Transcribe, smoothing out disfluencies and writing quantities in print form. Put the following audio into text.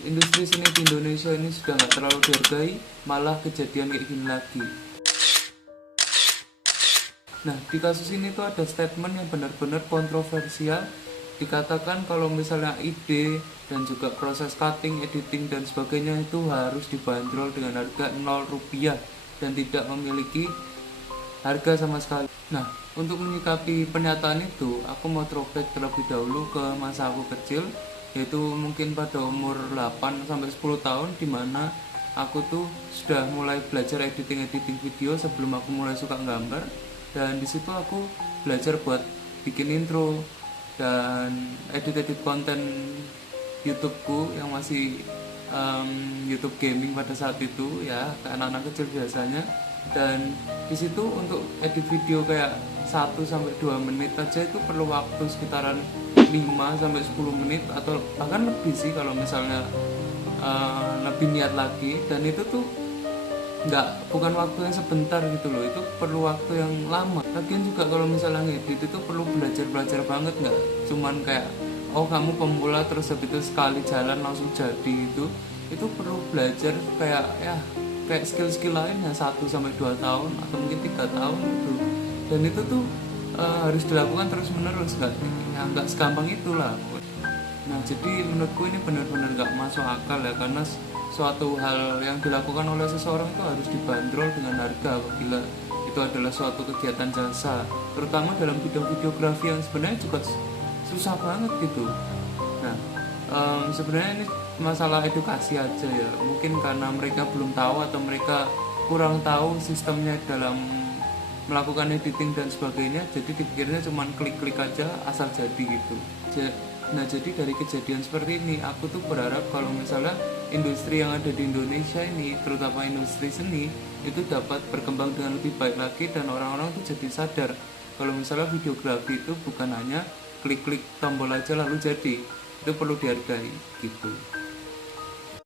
industri seni di Indonesia ini sudah nggak terlalu dihargai, malah kejadian kayak gini lagi. Nah, di kasus ini tuh ada statement yang benar-benar kontroversial. Dikatakan kalau misalnya ide dan juga proses cutting, editing dan sebagainya itu harus dibanderol dengan harga 0 rupiah dan tidak memiliki harga sama sekali. Nah, untuk menyikapi pernyataan itu, aku mau throwback terlebih dahulu ke masa aku kecil, yaitu mungkin pada umur 8 sampai 10 tahun, di mana aku tuh sudah mulai belajar editing video sebelum aku mulai suka gambar. Dan disitu aku belajar buat bikin intro dan edit konten YouTubeku yang masih YouTube gaming pada saat itu ya, kayak anak-anak kecil biasanya. Dan disitu untuk edit video kayak 1 sampai 2 menit aja itu perlu waktu sekitaran 5 sampai 10 menit atau bahkan lebih sih kalau misalnya lebih niat lagi. Dan itu tuh bukan waktu yang sebentar gitu loh, itu perlu waktu yang lama. Lagian juga kalau misalnya ngedit itu perlu belajar banget, nggak cuman kayak oh kamu pemula terus habis itu sekali jalan langsung jadi. Itu perlu belajar kayak skill lain ya 1 sampai 2 tahun atau mungkin 3 tahun gitu. Dan itu tuh harus dilakukan terus menerus, nggak segampang itulah. Nah, jadi menurutku ini benar-benar nggak masuk akal ya, karena suatu hal yang dilakukan oleh seseorang itu harus dibanderol dengan harga apabila itu adalah suatu kegiatan jasa, terutama dalam bidang videografi yang sebenarnya juga susah banget gitu. Nah, sebenarnya ini masalah edukasi aja ya, mungkin karena mereka belum tahu atau mereka kurang tahu sistemnya dalam melakukan editing dan sebagainya, jadi dipikirnya cuma klik-klik aja asal jadi gitu. Nah, jadi dari kejadian seperti ini aku tuh berharap kalau misalnya industri yang ada di Indonesia ini, terutama industri seni, itu dapat berkembang dengan lebih baik lagi dan orang-orang tuh jadi sadar kalau misalnya videografi itu bukan hanya klik-klik tombol aja lalu jadi, itu perlu dihargai gitu.